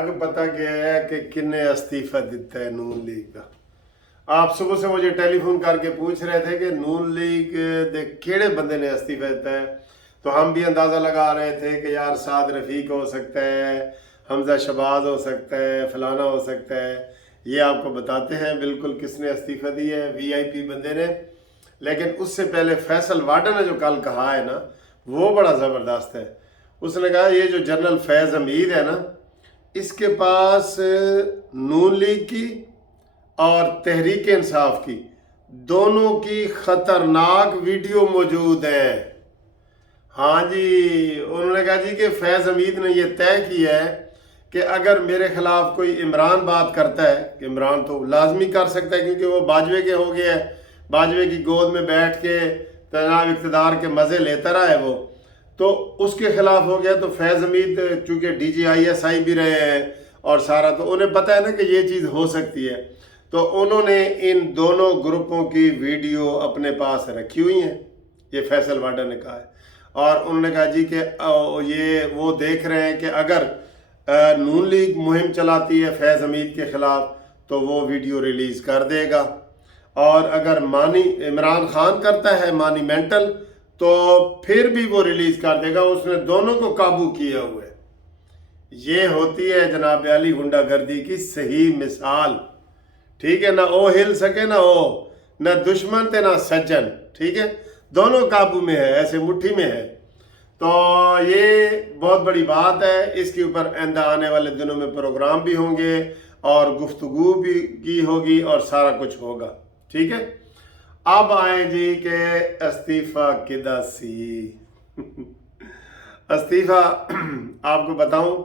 जग पता क्या है कि किन्ने इस्तीफा दिता है नून लीग का। आप सुबह से मुझे टेलीफोन करके पूछ रहे थे कि नून लीग दे केड़े बंदे ने इस्तीफा दिता है, तो हम भी अंदाज़ा लगा रहे थे कि यार साद रफ़ीक हो सकता है, हमजा शबाज हो सकता है, फलाना हो सकता है। ये आपको बताते हैं बिल्कुल किसने इस्तीफ़ा दिया है, VIP बंदे ने। लेकिन उससे पहले फैसल वाडा ने जो कल कहा है ना, वो बड़ा ज़बरदस्त है। उसने कहा ये जो जनरल फैज़ हमीद है ना, इसके पास नून लीग की और तहरीक इंसाफ की दोनों की ख़तरनाक वीडियो मौजूद है। हाँ जी, उन्होंने कहा जी कि फैज़ हमीद ने यह तय किया है कि अगर मेरे ख़िलाफ़ कोई इमरान बात करता है, इमरान तो लाजमी कर सकता है क्योंकि वो बाजवे के हो गया है, बाजवे की गोद में बैठ के तनाव इक़्तिदार के मज़े लेता रहा है वो, तो उसके ख़िलाफ़ हो गया। तो फैज़ हमीद चूँकि DGISI भी रहे हैं और सारा, तो उन्हें पता है ना कि ये चीज़ हो सकती है। तो उन्होंने इन दोनों ग्रुपों की वीडियो अपने पास रखी हुई हैं, ये फैसल वाडा ने कहा है। और उन्होंने कहा जी कि ये वो देख रहे हैं कि अगर नून लीग मुहिम चलाती है फैज़ हमीद के ख़िलाफ़ तो वो वीडियो रिलीज़ कर देगा, और अगर मानी इमरान खान करता है मॉन्यूमेंटल तो फिर भी वो रिलीज़ कर देगा। उसने दोनों को काबू किया हुआ है। ये होती है जनाब अली गुंडागर्दी की सही मिसाल, ठीक है ना। ओ हिल सके ना ओ, ना दुश्मन थे ना सज्जन, ठीक है, दोनों काबू में है, ऐसे मुट्ठी में है। तो ये बहुत बड़ी बात है। इसके ऊपर आइंदा आने वाले दिनों में प्रोग्राम भी होंगे और गुफ्तगू भी की होगी और सारा कुछ होगा, ठीक है। अब आए जी के इस्तीफा किदा सी इस्तीफा आपको बताऊं,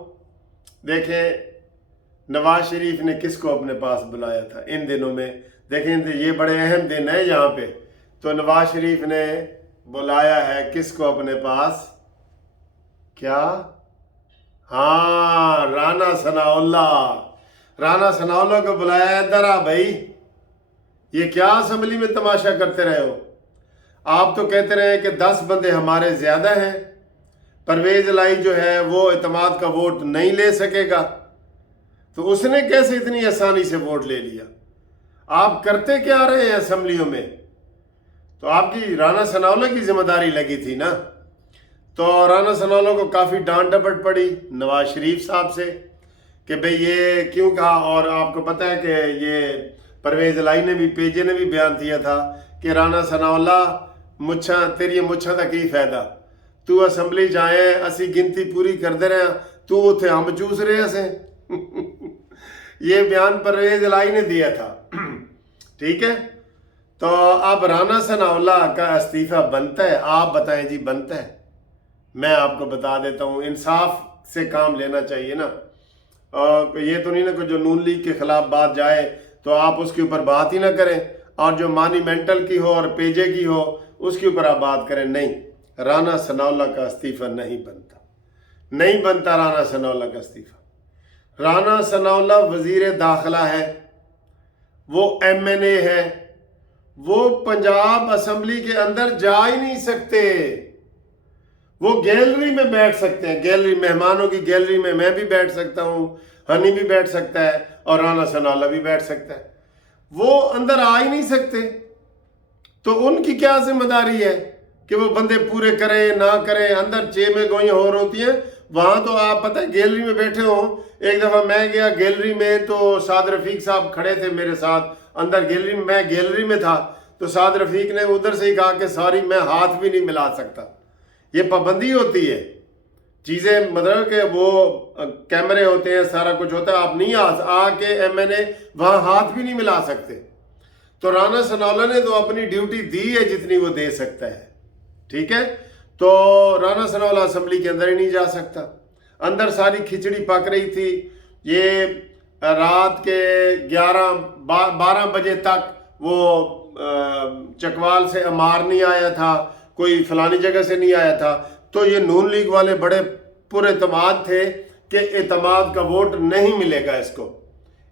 देखें नवाज शरीफ ने किसको अपने पास बुलाया था इन दिनों में। देखें ये बड़े अहम दिन है यहाँ पे। तो नवाज शरीफ ने बुलाया है किसको अपने पास, क्या, हाँ, राना सनाउल्लाह को बुलाया है। दरा भाई, ये क्या असेंबली में तमाशा करते रहे हो? आप तो कहते रहे कि 10 बंदे हमारे ज़्यादा हैं, परवेज़ इलाही जो है वो इत्तेमाद का वोट नहीं ले सकेगा, तो उसने कैसे इतनी आसानी से वोट ले लिया? आप करते क्या रहे हैं असेंबलियों में? तो आपकी राना सनाउल्लाह की जिम्मेदारी लगी थी ना। तो राना सनाउल्लाह को काफ़ी डांट डपट पड़ी नवाज शरीफ साहब से कि भाई ये क्यों कहा। और आपको पता है कि ये परवेज़ इलाही ने भी, पेजे ने भी बयान दिया था कि राना सनाउल्लाह मुच्छा तेरी मुच्छा का की फायदा, तू असेंबली जाए असी गिनती पूरी करते रहे, तू उथे अंब चूस रहे से ये बयान परवेज़ इलाही ने दिया था, ठीक है। तो अब राना सनाउल्लाह का इस्तीफा बनता है? आप बताएं जी, बनता है? मैं आपको बता देता हूँ, इंसाफ से काम लेना चाहिए ना। ये तो नहीं ना कि जो नून लीग के खिलाफ बात जाए तो आप उसके ऊपर बात ही ना करें, और जो मॉन्यूमेंटल की हो और पेजे की हो उसके ऊपर आप बात करें। नहीं, राना सनाउल्लाह का इस्तीफा नहीं बनता राना सनाउल्लाह का इस्तीफा। राना सनाउल्लाह वजीर दाखिला है, वो MNA है, वो पंजाब असेंबली के अंदर जा ही नहीं सकते। वो गैलरी में बैठ सकते हैं, गैलरी, मेहमानों की गैलरी में मैं भी बैठ सकता हूँ, हनी भी बैठ सकता है और राना सनाउल्लाह भी बैठ सकता है। वो अंदर आ ही नहीं सकते। तो उनकी क्या जिम्मेदारी है कि वो बंदे पूरे करें ना करें? अंदर चे में गोई और होती हैं, वहां तो आप पता है गैलरी में बैठे हो। एक दफा मैं गया गैलरी में तो साद रफीक साहब खड़े थे मेरे साथ अंदर गैलरी में, मैं गैलरी में था, तो साद रफीक ने उधर से ही कहा कि सॉरी मैं हाथ भी नहीं मिला सकता। ये पाबंदी होती है, चीज़ें मतलब कि वो कैमरे होते हैं, सारा कुछ होता है, आप नहीं आके MNA वहाँ हाथ भी नहीं मिला सकते। तो राना सनाउल्लाह ने तो अपनी ड्यूटी दी है जितनी वो दे सकता है, ठीक है। तो राना सनाउल्लाह असेंबली के अंदर ही नहीं जा सकता। अंदर सारी खिचड़ी पक रही थी। ये रात के 11-12 बजे तक वो चकवाल से अमार नहीं आया था, कोई फलानी जगह से नहीं आया था। तो ये नून लीग वाले बड़े पुरएतमाद थे कि एतमाद का वोट नहीं मिलेगा इसको,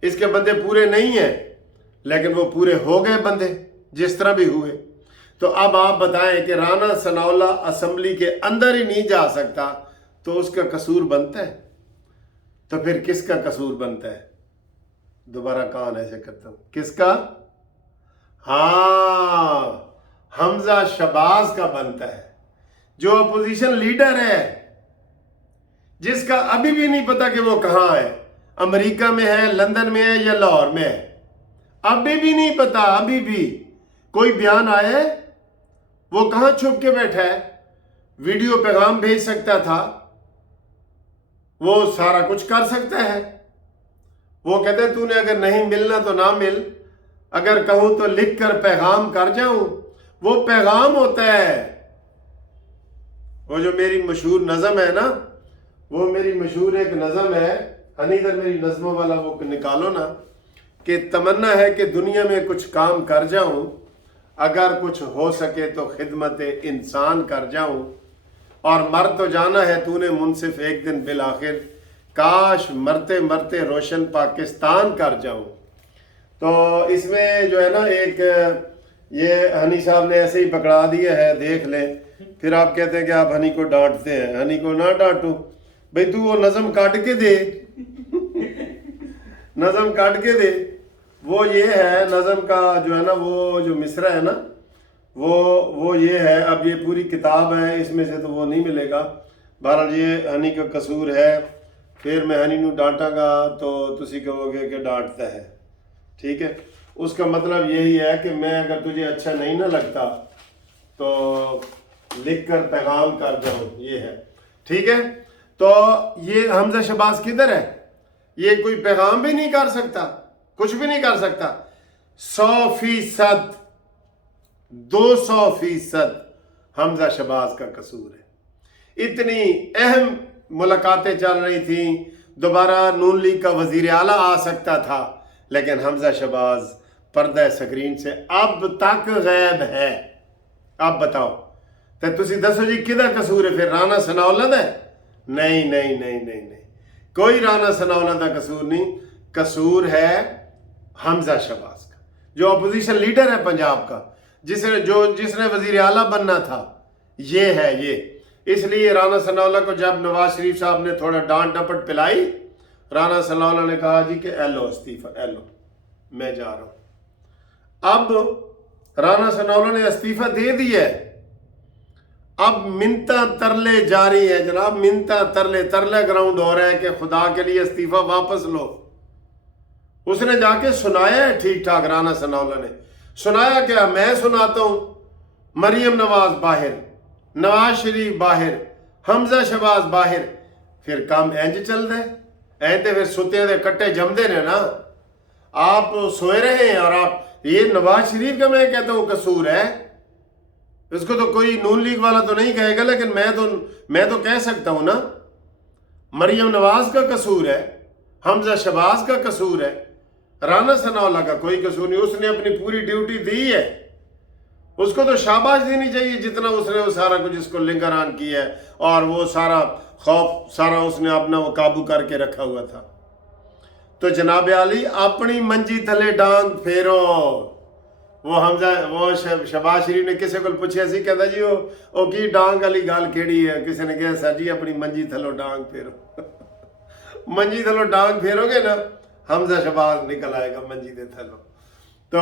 इसके बंदे पूरे नहीं हैं। लेकिन वो पूरे हो गए बंदे जिस तरह भी हुए। तो अब आप बताएं कि राना सनाउल्लाह असेंबली के अंदर ही नहीं जा सकता तो उसका कसूर बनता है? तो फिर किसका कसूर बनता है? दोबारा कान ऐसे करता हूं, किसका? हाँ, हमजा शहबाज का बनता है, जो अपोजिशन लीडर है, जिसका अभी भी नहीं पता कि वो कहां है, अमेरिका में है, लंदन में है या लाहौर में है, अभी भी नहीं पता। अभी भी कोई बयान आए, वो कहां छुप के बैठा है, वीडियो पैगाम भेज सकता था, वो सारा कुछ कर सकता है। वो कहते हैं तूने अगर नहीं मिलना तो ना मिल, अगर कहूं तो लिख कर पैगाम कर जाऊं, वो पैगाम होता है। वो जो मेरी मशहूर नज़म है ना, वो मेरी मशहूर एक नज़म है, इधर मेरी नज़मों वाला वो निकालो ना, कि तमन्ना है कि दुनिया में कुछ काम कर जाऊं, अगर कुछ हो सके तो खिदमत इंसान कर जाऊं, और मर तो जाना है तूने मुनसिफ एक दिन बिल आखिर, काश मरते मरते रोशन पाकिस्तान कर जाऊं। तो इसमें जो है ना, एक ये हनी साहब ने ऐसे ही पकड़ा दिया है, देख लें। फिर आप कहते हैं कि आप हनी को डांटते हैं। हनी को ना डांटो भाई, तू वो नज़म काट के दे नज़म काट के दे। वो ये है नज़म का जो है ना, वो जो मिसरा है ना, वो ये है। अब ये पूरी किताब है, इसमें से तो वो नहीं मिलेगा। बहरहाल ये हनी का कसूर है। फिर मैं हनी नू डांटांगा तो तुसी कहोगे कि डांटता है, ठीक है। उसका मतलब यही है कि मैं अगर तुझे अच्छा नहीं ना लगता तो लिख कर पैगाम कर जाऊं, ये है, ठीक है। तो ये हमजा शहबाज किधर है? ये कोई पैगाम भी नहीं कर सकता, कुछ भी नहीं कर सकता। 100%, 200% हमजा शहबाज का कसूर है। इतनी अहम मुलाकातें चल रही थी, दोबारा नून लीग का वजीर आला आ सकता था, लेकिन हमजा शहबाज पर्दा स्क्रीन से अब तक गायब है। आप बताओ तो तुसी दसो जी किदा कसूर है? फिर राणा सनाउल्लाह दा? नहीं नहीं नहीं नहीं नहीं, कोई राणा सनाउल्लाह दा कसूर नहीं। कसूर है हमजा शहबाज का, जो अपोजिशन लीडर है पंजाब का, जिसने वजीर आला बनना था। ये है ये। इसलिए राणा सनाउल्लाह को जब नवाज शरीफ साहब ने थोड़ा डांट डपट पिलाई, राणा सनाउल्लाह ने कहा जी कि एलो इस्तीफा, एलो मैं जा रहा हूं। अब राणा सनाउल्लाह ने इस्तीफा दे दिया है। अब मिन्नता तरले जारी है जनाब, मिन्नता तरले ग्राउंड हो रहा है कि खुदा के लिए इस्तीफा वापस लो। उसने जाके सुनाया है ठीक ठाक, राणा सनाउल्लाह ने सुनाया क्या? मैं सुनाता हूं। मरियम नवाज बाहर, नवाज शरीफ बाहर, हमजा शहबाज बाहर। फिर काम इंज चल रहा है, ऐ तो फिर सुत्तियां दे कट्टे जमदे ने ना। आप सोए रहे हैं और आप ये नवाज शरीफ का मैं कहता हूं कसूर है। इसको तो कोई नून लीग वाला तो नहीं कहेगा, लेकिन मैं तो कह सकता हूं ना। मरियम नवाज का कसूर है, हमजा शहबाज का कसूर है, राणा सनाउल्लाह का कोई कसूर नहीं। उसने अपनी पूरी ड्यूटी दी है, उसको तो शाबाश देनी चाहिए जितना उसने वो सारा कुछ इसको लिंगरान किया है, और वो सारा खौफ सारा उसने अपना वो काबू करके रखा हुआ था। तो जनाब आली अपनी मंजी थले डांग फेरो। वो हमजा वो शहबाज शरीफ ने किसी को पूछा सी, कहता जी वो की डांग वाली गल केड़ी है? किसी ने कहा सर जी अपनी मंजी थलो डांग फेरो। मंजी थलो डांग फेरोगे ना, हमजा शहबाज निकल आएगा मंजी दे थलो। तो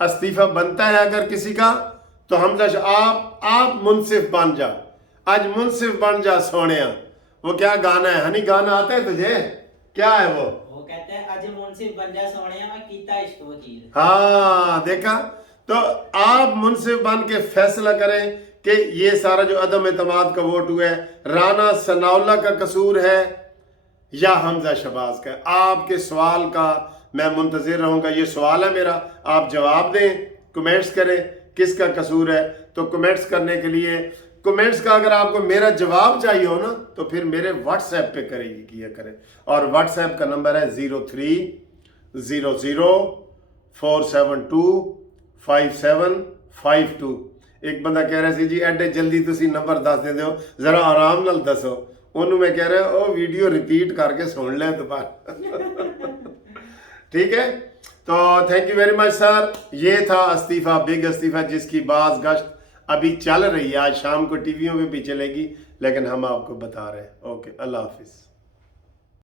इस्तीफा बनता है अगर किसी का, तो हमजा आप मुनसिफ बन जा, आज मुनसिफ बन जा सोनिया। वो क्या गाना है हनी, गाना आता है तुझे? क्या है वो कहते हैं आज मुनसिफ बन जा सोनिया मैं कीता इश्क वकील। हाँ देखा, तो आप मुनसिफ बन के फैसला करें कि ये सारा जो अदम एतमाद का वोट हुआ है, राणा सनाउल्लाह का कसूर है या हमजा शहबाज का? आपके सवाल का मैं मुंतजिर रहूंगा। ये सवाल है मेरा, आप जवाब दें, कमेंट्स करें किसका कसूर है। तो कमेंट्स करने के लिए, कमेंट्स का अगर आपको मेरा जवाब चाहिए हो ना, तो फिर मेरे व्हाट्सएप पे किया करें। और व्हाट्सएप का नंबर है 0300472572। एक बंदा कह रहा है जी एडे जल्दी तुसी नंबर दस दे दो, जरा आराम नाल दसो। उन्होंने मैं कह रहा ओ वीडियो रिपीट करके सुन ले दोबारा। ठीक है, तो thank you very much sir. ये था इस्तीफा, बिग इस्तीफा, जिसकी बाज गश्त अभी चल रही है। आज शाम को टीवियों पे भी चलेगी, लेकिन हम आपको बता रहे हैं। ओके, अल्लाह हाफिज।